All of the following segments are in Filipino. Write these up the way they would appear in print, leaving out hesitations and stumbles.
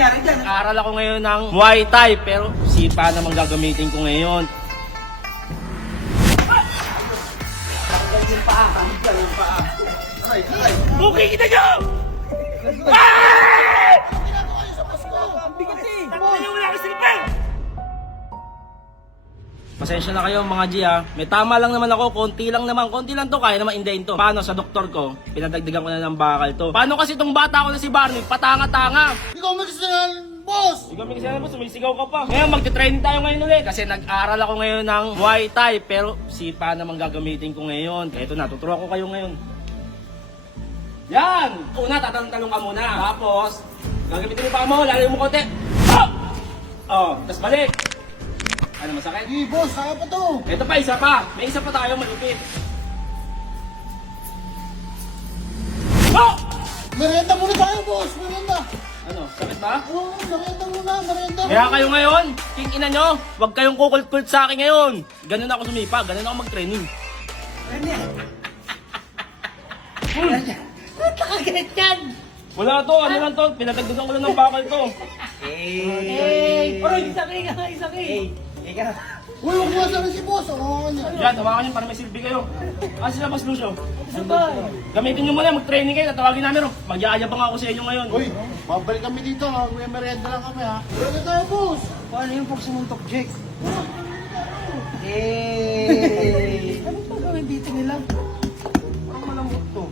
mangyayari dyan? Aral ako ngayon ng Muay Thai, pero sipa namang gagamitin ko ngayon. Tanggal yung paa. Tanggal yung paa. Aray, aray. Bukay kita nyo! Ginagawa niyo sa Pasko. Ang bigat eh. Tatlo yung wala akong silipin! Pasensya na kayo mga G ha. May tama lang naman ako, konti lang to, kaya naman indahin to. Paano sa doktor ko, pinadagdagan ko na ng bakal to. Paano kasi tong bata ko na si Barney, patanga-tanga. Ikaw magsasalan, boss. Ikaw may kasalanan mo, sumisigaw ka pa. Ngayon, magte-training tayo ngayon ulit. Kasi nag-aral ako ngayon ng Muay Thai, pero sipa naman gagamitin ko ngayon. Kaya ito na, tuturuan ko kayo ngayon. Yan! Una, tatanong-talong ka muna. Tapos, gagamitin mo pa mo, lalayo mo konti. Oh! Tapos balik. Ano, masakit? Hey, boss, kaya pa to. Ito pa, isa pa. May isa pa tayo malupit. Oh! Merienda muna tayo, boss. Merienda. Ano, sakit ba? Oo, merienda muna. Merienda. Kaya kayo ngayon, king ina nyo, huwag kayong kukult-kult sa akin ngayon. Ganun ako sumipa, ganun ako mag-training. Ano yan? Ba't nakagalit yan? Wala to, ano lang to, pinatagdagan ko lang ng bakal to. Hey! Aray, isa ka. Uy, huwag mo sabi si boss. Oo, ano. Yan, tawakan nyo para may silbi kayo. Sila Boss Lucio? Gamitin nyo muna, mag-training kayo, tatawagin namin. Mag-aayabang ako sa inyo ngayon. Uy, babalik kami dito. May merienda lang kami, ha? Merienda tayo, boss. Paano yung pag sumuntok, Jake? Hey! Anong pagawin dito nila? Parang malambot to.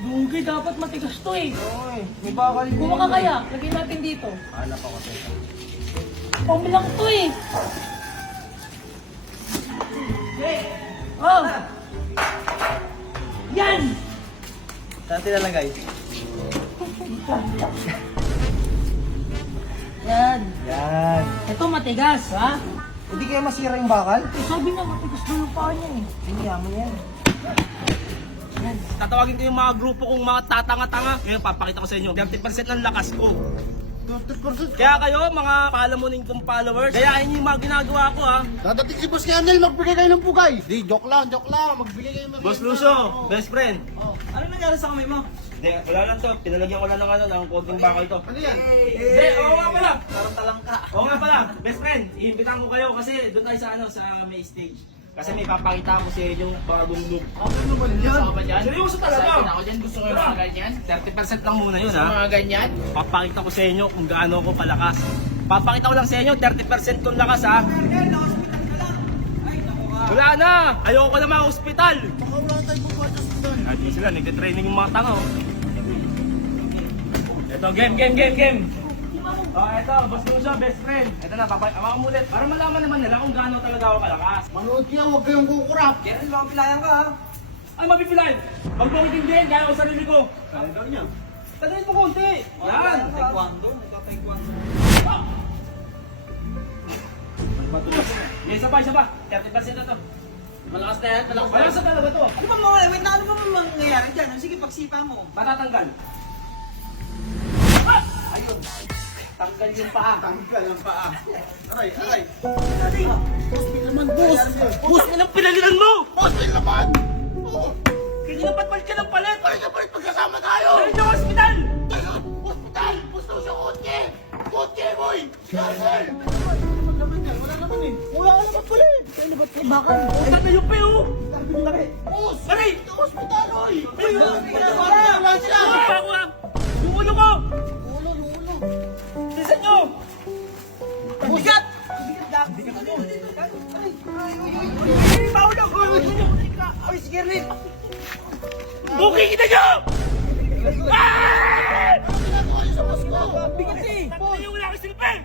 Dunggi, dapat matigas to eh. Oy, may bakal din. Bumaka kaya, lagyan natin dito. Hanap ako teka. Pamilang to eh. Oh! Yan! Saan tinalagay? Yan. Yan. Ito matigas, ha? Hindi kaya masira yung bakal? Eh, sabi niya, matigas daw yung paa niya eh. Hindi mo yan. Tatawagin ko yung mga grupo kong mga tatanga-tanga. Ngayon, papakita ko sa inyo, 30% ng lakas ko. 30%. Kaya kayo, mga palamunin kong followers, gayahin niyo yung mga ginagawa ko ha. Dadating si Boss Kernel, magbigay kayo ng pugay. Di, joke lang. Magbigay kayo ng Boss Lucio, best friend. Ano nangyari sa kamay mo? Hindi, wala lang to. Pinalagyan ko lang ng konting bakal to. Ano yan? Hindi, oo nga pala. Parang talangka. Oo nga pala, best friend. Iimbitahan ko kayo kasi doon tayo sa may stage. Kasi may papakita ko sa inyo yung bagong look. Ano naman yan? Ano ba yan? Seryoso talaga. Excited ako dyan. Gusto ko yung mga ganyan. 30% lang muna yun ha. Mga ganyan? Papakita ko sa inyo kung gaano ako palakas. Papakita ko lang sa inyo, 30% kong lakas ha. Wala na! Ayoko na mga ospital! Baka wala tayong bubuhat sa hospital. At di sila, nagtitraining yung mga tanga oh. Ito, game! Oh, ito, Boss Lucio, best friend. Ito na, papakita mo ulit. Para malaman naman nila kung gaano talaga ako kalakas. Manood kayo, huwag kayong kukurap. Kaya rin mga pilayan ka ha? Ay, mapipilayin! Huwag mong itindihin, kaya ko sarili ko. Kaya daw niya. Tanayin mo konti. Yan! Taekwondo. Nagka-taekwondo. Isa pa. 30% na to. Malakas na yan, malakas na talaga to. Ano ba mga, wait na, ano ba mangyayari dyan? Sige, pagsipa mo. Matatanggal. Ayun. Tanggal yung paa. Tanggal ang paa. Aray. Boss, Naman, boss. Boss, ilang pinalilan mo? Boss, may laman. Oo. Kaya patpal ka ng palit. Palit na palit pagkasama tayo. Ayun yung hospital. Tayo, hospital. Gusto ko sa kotse. Kotse, boy. Kernel. Wala naman eh. Wala naman pala eh. Kaya naman kayo bakal. Ang na yung peo. Boss. Aray! Hospital, oy. Wala sila. Yung pa ako ha. Yung ulo ko. Ulo. Bilisan nyo. Bigat. Ay, sige rin. Bukay kita nyo. Ah! Ginagawa niyo sa Pasko. Bigat eh. Tatlo yung wala akong silipin.